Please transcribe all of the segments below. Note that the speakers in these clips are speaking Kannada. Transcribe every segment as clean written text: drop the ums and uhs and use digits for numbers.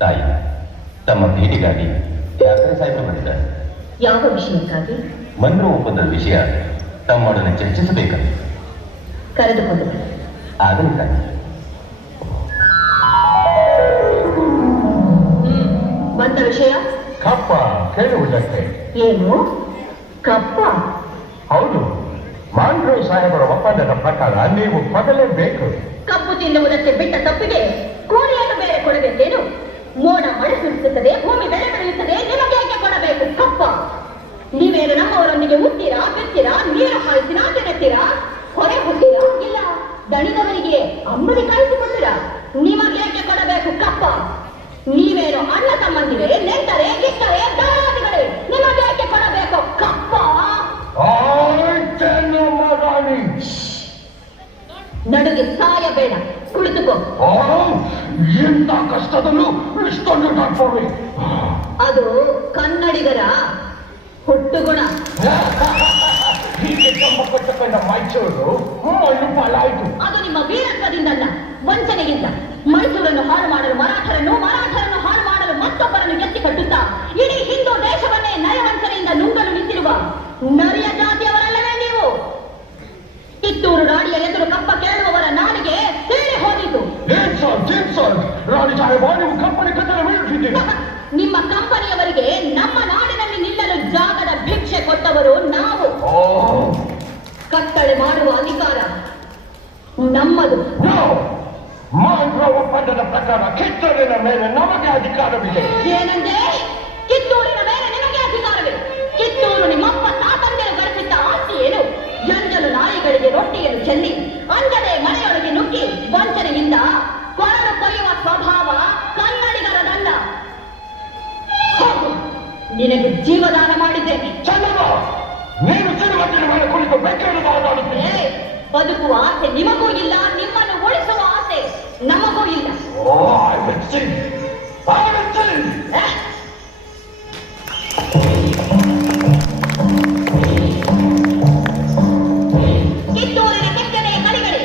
ತಾಯಿ, ತಮ್ಮ ಭೇಟಿಗಾಗಿ ಯಾಕರೆ ಸಾಹೇಬರು ಬಂದಿದ್ದಾರೆ. ಯಾವ ವಿಷಯಕ್ಕಾಗಿ? ಮನ್ರು ಒಪ್ಪಂದದ ವಿಷಯ ತಮ್ಮೊಡನೆ ಚರ್ಚಿಸಬೇಕಂತ. ಕರೆದುಕೊಂಡು ಆಗಲಿ ತಾಯಿ. ಬಂದ ವಿಷಯ ಕಪ್ಪ ಕೇಳುವುದಕ್ಕೆ. ಏನು ಕಪ್ಪ? ಹೌದು, ಮಾಂಡ್ರು ಸಾಹೇಬರ ಒಪ್ಪಂದದ ಪ್ರಕಾರ ನೀವು ಕೊಡಲೇಬೇಕು. ಕಬ್ಬು ತಿನ್ನುವುದಕ್ಕೆ ಬಿಟ್ಟ ತಪ್ಪಿಗೆ ಕೂಲಿಯನ್ನು ಬೇರೆ ಕೊಡಬೇಕೇನು? ಮೋಡ ಮಳೆ ಸುರಿಸುತ್ತದೆ, ಭೂಮಿ ಬೆಳೆ ಬೆಳೆಯುತ್ತದೆ, ನಿಮಗೆ ಕೊಡಬೇಕು ಕಪ್ಪ? ನೀವೇನು ನಮ್ಮವರೊಂದಿಗೆ ಹುಟ್ಟಿರಾ, ಬಿತ್ತೀರಾ, ನೀರು ಹಾಯಿಸಿ ನಾಟಿ ನೆತ್ತೀರಾ, ಹೊರೆ ಹುಟ್ಟಿರಾ, ಇಲ್ಲ ದಣಿದವರಿಗೆ ಅಂಬಲಿ ಕಾಯಿಸಿಕೊಟ್ಟಿರಾ? ನಿಮಗೆ ಕೊಡಬೇಕು ಕಪ್ಪ? ನೀವೇನು ಅಣ್ಣ ತಮ್ಮಂದಿರೇ, ನೆಂಟರೇ, ಗಿಟ್ಟರೇ, ದಾಯಾದಿಗಳೇ, ನಿಮಗೆ ಕೊಡಬೇಕು ಕಪ್ಪ? ನಡುಗೆ ಸಾಯಬೇಡ, ಕುಳಿತುಕೋ. ಎಂತ ಕಷ್ಟದಲ್ಲೂ ಇಷ್ಟೊಂದು ಡಾಕ್ಟರ್. ಅದು ಕನ್ನಡಿಗರ ಹುಟ್ಟುಗುಣ. ಹೀಗೆ ತಮ್ಮ ಕೊಟ್ಟಕೊಂಡ ಮೈಸೂರು ಮಣ್ಣು ಪಾಲಾಯಿತು. ಅದು ನಿಮ್ಮ ವೀರತ್ವದಿಂದಲ್ಲ, ವಂಚನೆಯಿಂದ. ಮೈಸೂರನ್ನು ಹಾಳು ಮಾಡಲು ಮರಾಠರನ್ನು, ಮರಾಠರನ್ನು ಹಾಳು ಮಾಡಲು ಮತ್ತೊಬ್ಬರನ್ನು ಎತ್ತಿ ಕಟ್ಟುತ್ತಾ ಇಡೀ ಹಿಂದೂ ದೇಶವನ್ನೇ ನಯವಂಚನೆಯಿಂದ ನುಂಗಲು ನಿಂತಿರುವ ನರಿಯ ಜಾತಿಯವರಲ್ಲವೇ ನೀವು? ಕಿತ್ತೂರು ರಾಣಿಯ ಎದುರು ಕಪ್ಪ ಕೇಳುವವರ ನಾಲಿಗೆ ಸೇರಿ ಹೋದಿತು. ರಾಣಿ ಸಾಹೇಬ, ನೀವು ಕಂಪನಿ ಕಟ್ಟಡ ಬೀಳುತ್ತಿದ್ದೀರಿ. ನಿಮ್ಮ ಕಂಪನಿಯವರಿಗೆ ನಮ್ಮ ನಾಡಿನಲ್ಲಿ ನಿಲ್ಲಲು ಜಾಗದ ಭಿಕ್ಷೆ ಕೊಟ್ಟವರು ನಾವು. ಕಟ್ಟಳೆ ಮಾಡುವ ಅಧಿಕಾರ ನಮ್ಮದು. ಮಾಂಡ್ರ ಒಪ್ಪಂದದ ಪ್ರಕಾರ ಕಿತ್ತೂರಿನ ಮೇಲೆ ನಮಗೆ ಅಧಿಕಾರವಿದೆ. ಏನಂದ್ರೆ ಕಿತ್ತೂರಿನ ಮೇಲೆ ನಿಮಗೆ ಅಧಿಕಾರವಿದೆ? ಕಿತ್ತೂರು ನಿಮ್ಮಪ್ಪ ತಾತಂದಿರು ಗಳಿಸಿದ್ದ ಆಸ್ತಿ ಏನು? ಎಂಜಲು ನಾಯಿಗಳಿಗೆ ರೊಟ್ಟಿಯನ್ನು ಚೆಲ್ಲಿ ಅಂಜದೆ ಮನೆಯೊಳಗೆ ನುಗ್ಗಿ ವಂಚನೆಯಿಂದ ಕೊರಳು ಕೊಯ್ಯುವ ಸ್ವಭಾವ ಕನ್ನಡಿಗರದಲ್ಲ. ನಿನಗೆ ಜೀವದಾನ ಮಾಡಿದ್ದೇನೆ. ಚಂದವ, ನೀನು ಸಿನಿಮಾ ಮೇಲೆ ಕುಳಿತು ಬೆಕ್ಕನ್ನು ಮಾತಾಡುತ್ತೇನೆ. ಬದುಕುವ ಆಸೆ ನಿಮಗೂ ಇಲ್ಲ, ನಿಮ್ಮನ್ನು ಉಳಿಸುವ ಆಸೆ ನಮಗೂ ಇಲ್ಲ. ಕಿತ್ತೂರಿನ ಕೆತ್ತನೆಯ ಕಲಿಗಳೇ,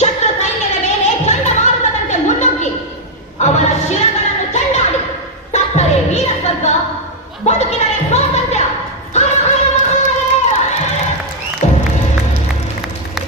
ಶತ್ರು ಸೈನ್ಯದ ಮೇಲೆ ಚಂಡಮಾರುತದಂತೆ ಮುನ್ನುಗ್ಗಿ ಅವರ ಶಿರ